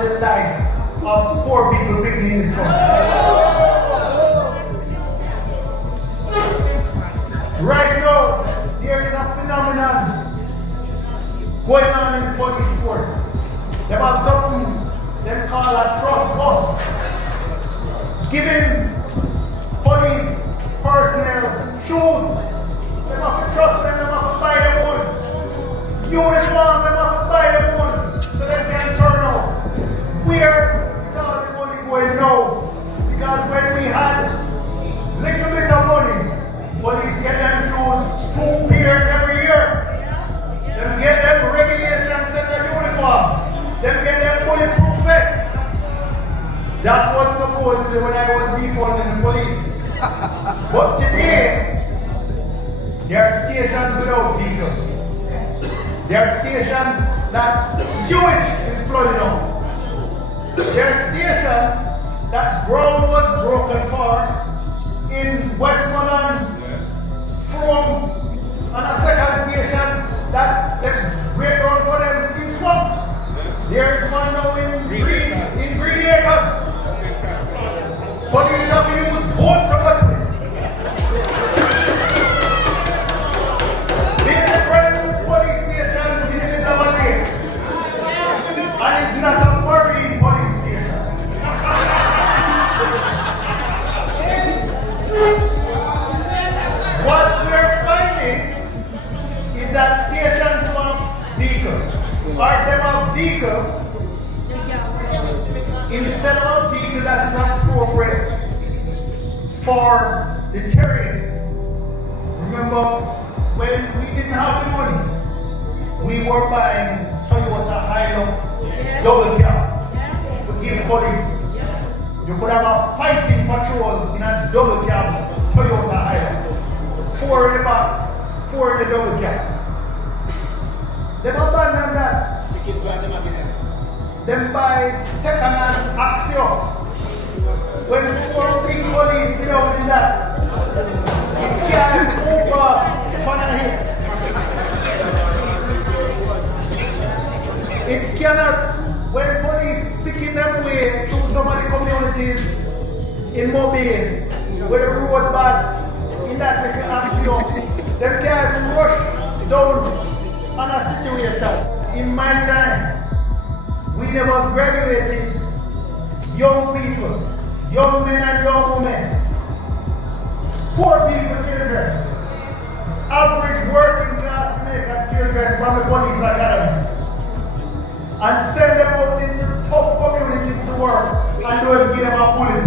and the life of poor people living in this country. Right now, there is a phenomenon going on in police force. They have something they call a trust bus, giving police personnel shoes. They have to trust them, they have to buy them one. Uniform, they have to buy them one so they can turn out. Where is all the money going now? Because when we had little bit of money, police get them shoes 2 pairs every year. Them get them regulation set of uniforms. Them get them bulletproof vests. That was supposedly when I was defunding the police. But today, there are stations without vehicles. There are stations that sewage is flooding out. There are stations that ground was broken for in Westmoreland, from and a second station that they break down for them in Swamp. There is one now in Green Acres. Police have used both to go to it. Different police stations in the middle of a lake. And it's not a marine police station. What we're finding is that stations don't have vehicles. Or if they have vehicle, instead of a vehicle that is appropriate for the terrain. Remember, when we didn't have the money, we were buying Toyota Hilux double cab to give police. You could have a fighting patrol in a double cab Toyota Hilux. 4 in the back, 4 in the double cab. They abandoned that. Them buy second-hand Axio. When 4 big police sit down in that, it can't move on a hit. It cannot, when police picking them way through some of the communities in Mobile, where the road bad, in that little Axio, them can't rush down on a situation. In my time, we never graduated young people, young men and young women, poor people children, average working class Jamaican children from the police academy, and send them out into tough communities to work and don't give them a bullet